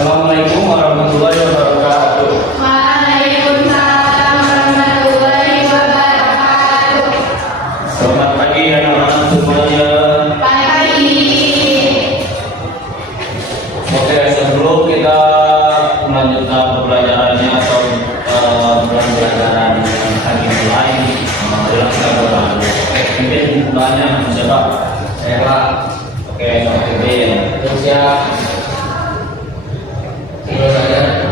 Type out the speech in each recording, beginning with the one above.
Assalamualaikum warahmatullahi wabarakatuh. Waalaikumsalam warahmatullahi wabarakatuh. Selamat pagi anak-anak semuanya. Pagi. Oke, sebelum kita melanjutkan pembelajarannya atau pembelajaran hari mulai, adalah kita berdoa. Mungkin banyak siapa? Saya Pak. Oke, Pak Pimpin. Terus ya. Terus saya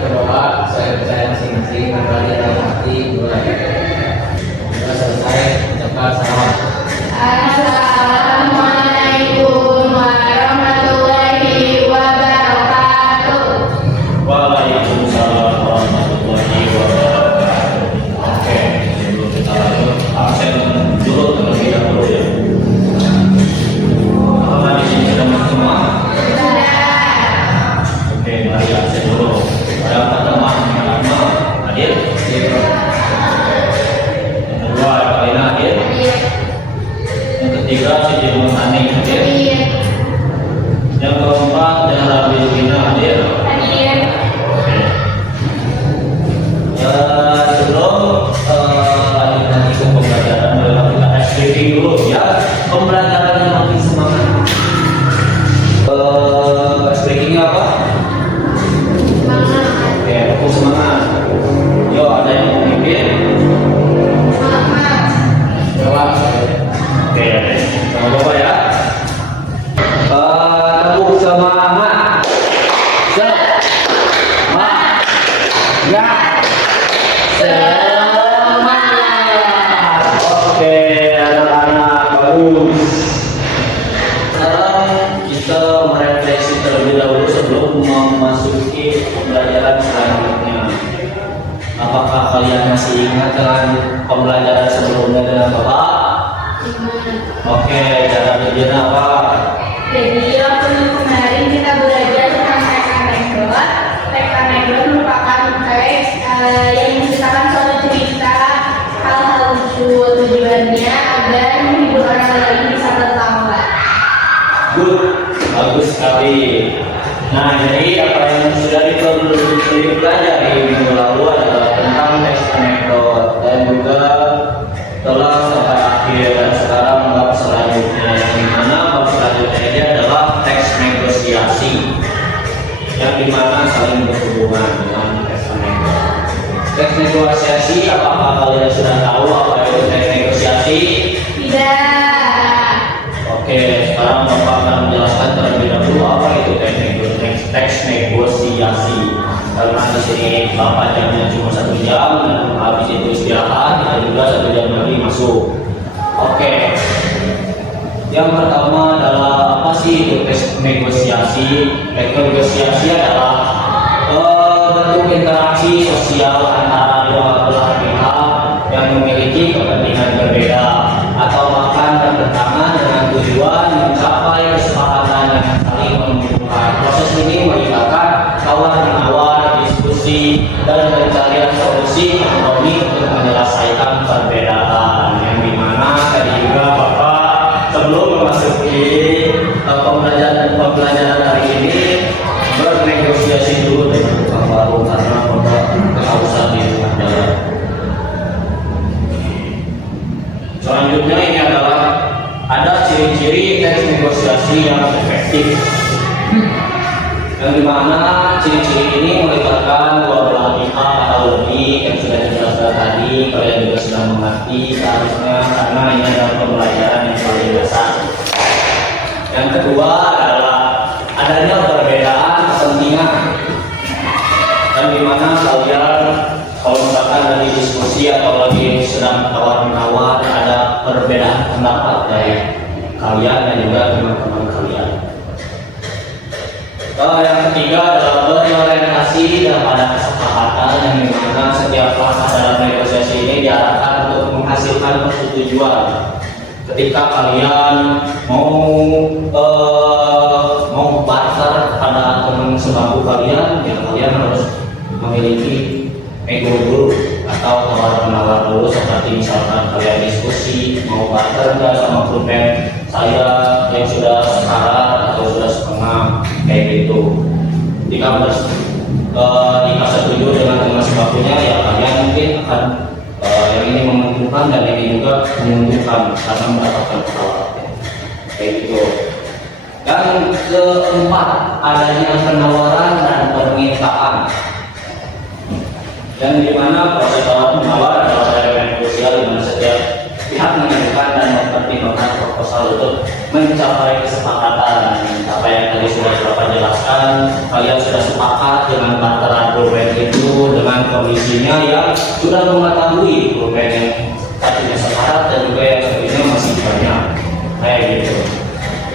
berdoa. Saya percaya masing-masing kembali dalam hati mulai. Sudah selesai, ucapkan salam. Assalamualaikum warahmatullahi wabarakatuh. Waalaikumsalam warahmatullahi wabarakatuh. Oke, sebelum kita lanjut, absen dulu terlebih dahulu ya. Apakah di sini sudah masuk semua? Oke, mari absen dulu. Ada empat teman yang pertama hadir. Yang kedua, Kalina hadir. Yang ketiga, Siti Nurhani hadir. Yang keempat, Jahra Bilkina hadir. Sebelum lanjut nanti ke pembelajaran, adalah kita SPP dulu ya. Pembelajaran yang makin semangat. SPP-nya apa? Oke, aku semangat. Yo, ada yang mau mimpin? Jawab. Oke, sama Bapak ya. Tepuk semangat. Semangat. Semangat. Oke, anak-anak bagus. Sekarang kita merefleksi terlebih dahulu sebelum memasuki pembelajaran selanjutnya. Apakah kalian masih ingat dengan pembelajaran sebelumnya dengan Bapak? Oke, cara kerjanya apa? Jadi waktu kemarin kita belajar tentang teks anekdot. Teks anekdot merupakan teks yang menceritakan suatu cerita hal-hal lucu, tujuannya agar menghibur orang lain bisa tertawa. Good, bagus sekali. Nah, jadi apa yang sudah dipelajari minggu lalu adalah tentang teks anekdot dan juga telah sampai akhir, dan sekarang bab selanjutnya, yang dimana bab selanjutnya ini adalah teks negosiasi, yang dimana saling berhubungan dengan teks anekdot. Teks negosiasi, apakah kalian sudah tahu apa itu teks negosiasi? Tidak. Oke, sekarang Bapak akan menjelaskan terlebih dahulu apa itu teks negosiasi. Karena di sini Bapak jamnya cuma 1 jam, dan habis itu istirahat, dan juga 1 jam lagi masuk. Oke. Yang pertama adalah apa sih itu teks negosiasi? Teks negosiasi adalah bentuk interaksi sosial antara dua belah pihak yang memiliki kepentingan berbeda atau bahkan bertentangan dengan tujuan mencapai kesepakatan yang saling menguntungkan. Proses ini melibatkan tawar-menawar, diskusi, dan pencarian solusi kompromi untuk menyelesaikan perbedaan. Yang dimana tadi juga Bapak sebelum memasuki pembelajaran hari ini bernegosiasi dulu dengan tukang baru karena Bapak kehausan di tengah jalan. Selanjutnya ini adalah ada ciri-ciri teks negosiasi yang efektif, yang dimana ciri-ciri ini melibatkan dua belah pihak atau lebih, yang sudah dijelaskan tadi. Kalian juga sudah mengerti seharusnya, karena ini adalah pembelajaran yang paling dasar. Yang kedua adalah adanya perbedaan kepentingan, yang dimana kalian kalau misalkan lagi diskusi atau lagi sedang tawar-menawar, ada perbedaan pendapat dari kalian dan juga teman-teman kalian. Yang ketiga adalah berorientasi pada kesepakatan, yang dimana setiap langkah dalam negosiasi ini diarahkan untuk menghasilkan persetujuan. Ketika kalian mau barter pada teman sebangku kalian, ya kalian harus memiliki ego dulu atau tawar-menawar dulu, seperti misalkan kalian diskusi mau barter nggak sama pulpen saya yang sudah sekarat atau sudah setengah kayak gitu. jika setuju dengan sebakunya ya kalian mungkin akan yang ini menguntungkan dan ini juga menguntungkan karena mendapatkan pahala kayak gitu. Dan keempat, adanya penawaran dan permintaan, yang dimana proses tawar menawar adalah elemen krusial di mana setiap pihak mengajukan dan mempertimbangkan proposal untuk mencapai kesepakatan. Apa yang tadi sudah Bapak jelaskan, kalian sudah sepakat dengan barteran pulpen itu dengan kondisinya yang sudah mengetahui pulpen yang satunya sekarat dan juga yang satunya masih banyak kayak gitu.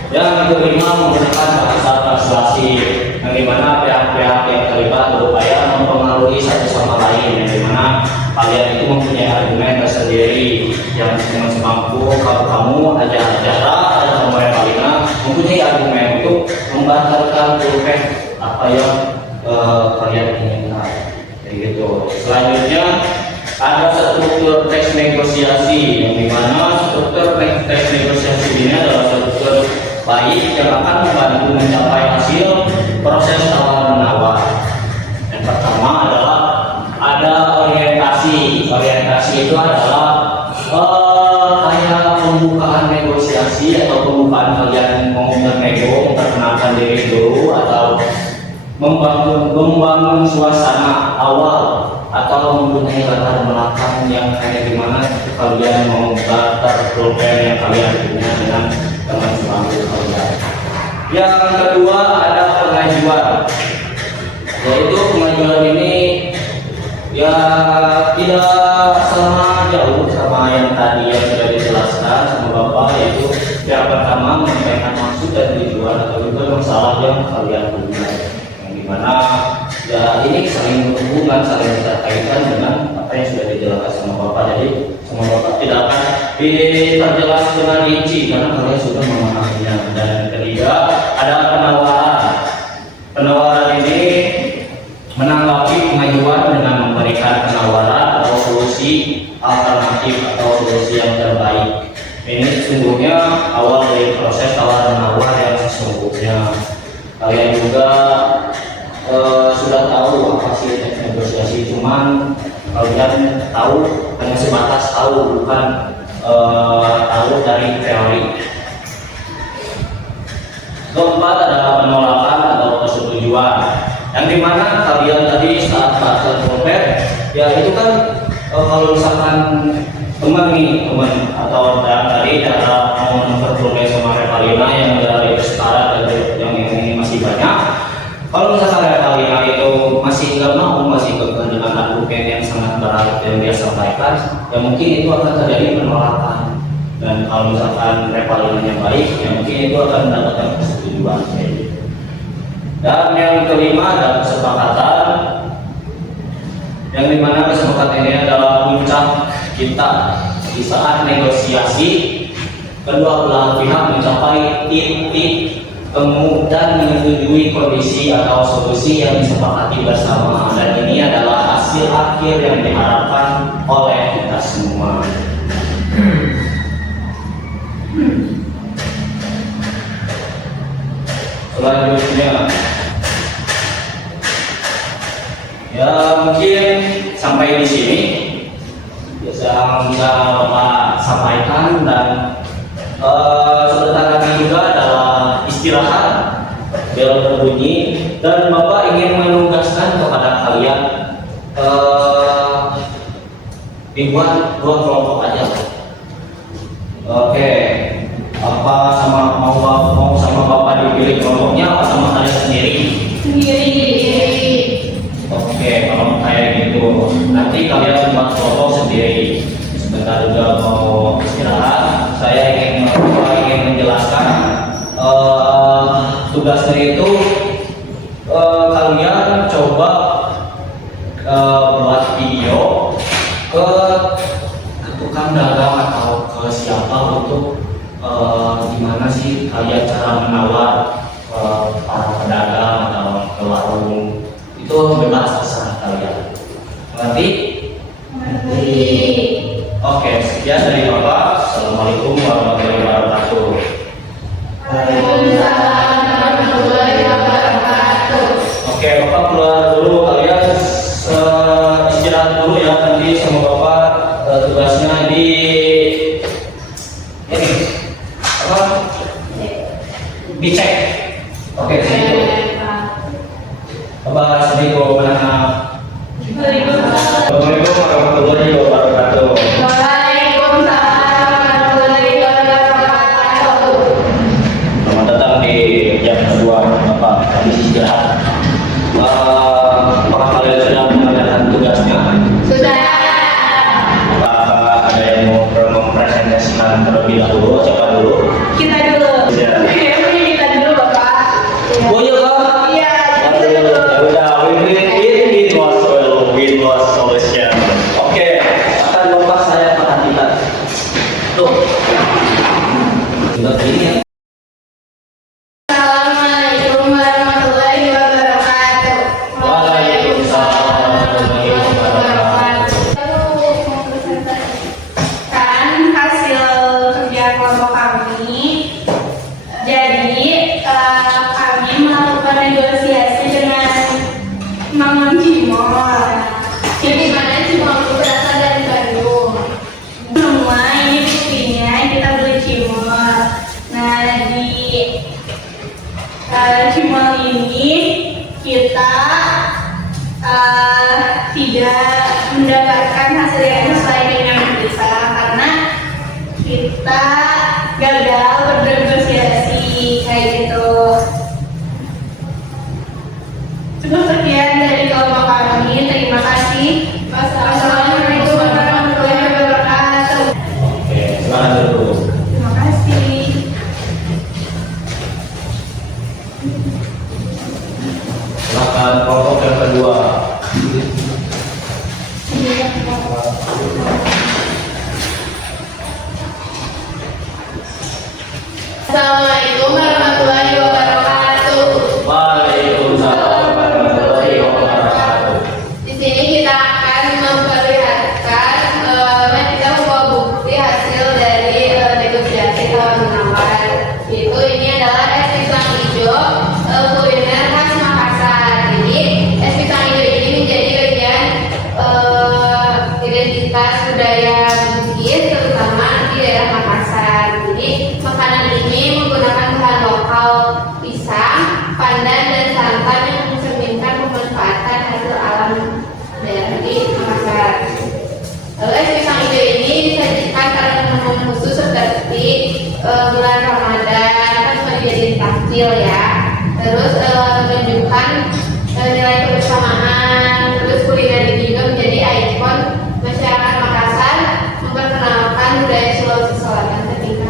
Yang kelima, menggunakan bahasa persuasi, yang dimana pihak-pihak yang terlibat berupaya mempengaruhi satu sama lain, yang dimana kalian itu mempunyai argumen tersendiri yang semampu kalau kamu ada atau kamu Revalina mempunyai argumen untuk membatalkan pulpen apa yang kalian inginkan kayak gitu. Selanjutnya ada struktur teks negosiasi, yang dimana struktur teks negosiasi ini adalah struktur baik yang akan membantu mencapai hasil proses tawar menawar. Yang pertama adalah ada orientasi. Orientasi itu adalah kayak pembukaan negosiasi atau pembukaan kalian mau bernego, memperkenalkan diri dulu atau membangun suasana awal atau mempunyai latar belakang yang kayak gimana kalian mau barter pulpen yang kalian punya dengan teman sebangku kalian. Yang kedua ada pengajuan, yaitu pengajuan ini ya tidak sama jauh sama yang tadi yang sudah dijelaskan sama Bapak, yaitu yang pertama menyampaikan maksud dan tujuan atau juga masalah yang kalian punya, yang dimana ya ini saling berhubungan, saling terkaitan dengan apa yang sudah dijelaskan sama Bapak. Jadi sama Bapak tidak akan diperjelas dengan rinci karena kalian sudah memahaminya. Dan ketiga ada penawaran. Penawaran ini menanggapi pengajuan dengan memberikan penawaran atau solusi alternatif atau solusi yang terbaik. Ini sesungguhnya awal dari proses tawar menawar yang sesungguhnya. Kalian juga sudah tahu apa sih teks negosiasi, cuman kalian tahu hanya sebatas tahu, bukan tahu dari teori. Keempat adalah penolakan atau persetujuan, yang dimana kalian tadi saat bahasa pulpen ya itu kan kalau misalkan teman atau tadi cara mau memperpulpen sama Revalina yang dari setara dan yang ini masih banyak. Kalau misalkan Revalina itu masih nggak mau, masih kekeh dengan argumen yang sangat berat yang dia sampaikan, ya mungkin itu akan terjadi penolakan. Dan kalau misalkan Revalina yang baik, ya mungkin itu akan mendapatkan persetujuan. Dan yang kelima ada kesepakatan, yang dimana kesepakatan ini adalah puncak kita di saat negosiasi kedua belah pihak mencapai titik temu dan menyetujui kondisi atau solusi yang disepakati bersama, dan ini adalah hasil akhir yang diharapkan oleh kita semua. Selanjutnya ya mungkin sampai di sini yang bisa Bapak sampaikan, dan sebentar lagi juga adalah istirahat, bel berbunyi, dan Bapak ingin menugaskan kepada kalian dibuat 2 kelompok aja. Oke, apa mau sama Bapak dipilih kelompoknya apa sama kalian sendiri? Sendiri. Oke, kalau kayak gitu nanti kalian buat kelompok sendiri. Sebentar juga mau istirahat, saya ingin menjelaskan tugasnya itu kalian coba buat video ke tukang dagang atau ke siapa untuk gimana sih kalian cara menawar para pedagang atau ke warung, itu bebas terserah kalian. Mengerti? Oke, sekian dari Bapak. Assalamualaikum warahmatullahi wabarakatuh. Waalaikumsalam warahmatullahi wabarakatuh. Oke, nanti sama Bapak tugasnya di ini apa? Dicek. Oke, itu. Bapak Assalamualaikum warahmatullahi wabarakatuh. Selamat datang di jam kedua Bapak habis istirahat. Apakah kalian sudah mengerjakan tugasnya? Sudah. Apakah ada yang mau mempresentasikan terlebih dahulu? Siapa dulu? Kita dulu. Ya. Kita dulu, Bapak. Oh iya Kak? Iya, kita Aduh, dulu. ya udah, win loss solution. Oke, akan Bapak saya perhatikan. Tuh. Sudah ini ya. Assalamualaikum warahmatullahi wabarakatuh. Waalaikumsalam warahmatullahi wabarakatuh. Lalu mau presentasikan hasil kerja kelompok kami. Jadi kami melakukan negosiasi dengan Mang Cimol. Jadi mana Cimol itu berasal dari Bandung. Semua ini buktinya kita beli Cimol. Nah di Cimol ini kita tidak mendapatkan hasil yang sesuai dengan kita karena kita gagal bernegosiasi kayak gitu. Cukup sekian dari kelompok kami. Terima kasih. Wassalamualaikum warahmatullahi wabarakatuh. Oke, silakan dulu. Terima kasih. Silakan kelompok yang kedua. Assalamualaikum warahmatullahi wabarakatuh. Waalaikumsalam warahmatullahi wabarakatuh. Di sini kita akan memperlihatkan kita membawa bukti hasil dari negosiasi tawar menawar. Itu ini adalah es pisang hijau kuliner khas Makassar. Jadi es pisang hijau ini menjadi bagian identitas budaya Bugis terutama di daerah Makassar. Jadi makanan ini menggunakan bahan lokal pisang, pandan dan santan yang mencerminkan pemanfaatan hasil alam dari Makassar. Lalu es pisang hijau ini disajikan pada momen khusus seperti bulan Ramadan, kan sudah dijadiin takjil ya. Terus menunjukkan nilai kebersamaan. Terus kuliner ini juga menjadi ikon masyarakat Makassar, memperkenalkan budaya Sulawesi Selatan ketika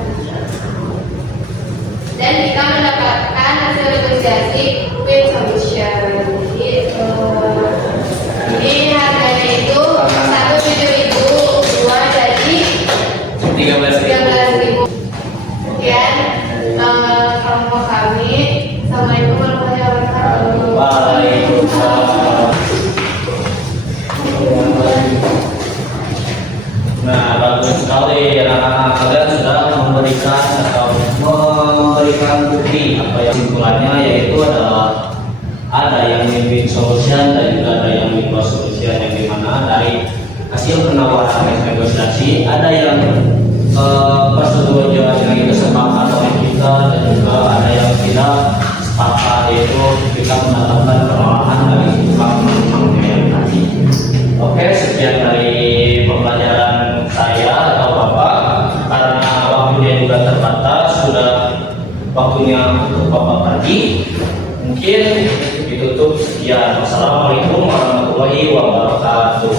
dan kita mendapatkan hasil negosiasi win solution. Jadi ini harganya itu 1.700, dua jadi 13.000. Kemudian kelompok kami. Assalamualaikum warahmatullahi wabarakatuh. Waalaikumsalam. Nah, bagus sekali anak-anak kalian sudah memberikan bukti apa yang simpulannya yaitu adalah ada yang win-win solution dan juga ada yang win loss solution yang dimana dari hasil penawaran negosiasi ada yang persetujuan yang itu sepakat oleh kita dan juga ada yang tidak sepakat yaitu kita menetapkan penolakan dari tukang yang tadi. Oke, sekian dari pembelajaran saya atau Bapak karena waktunya juga terbatas sudah waktunya untuk Bapak pergi. Mungkin ditutup sekian. Wassalamualaikum warahmatullahi wabarakatuh.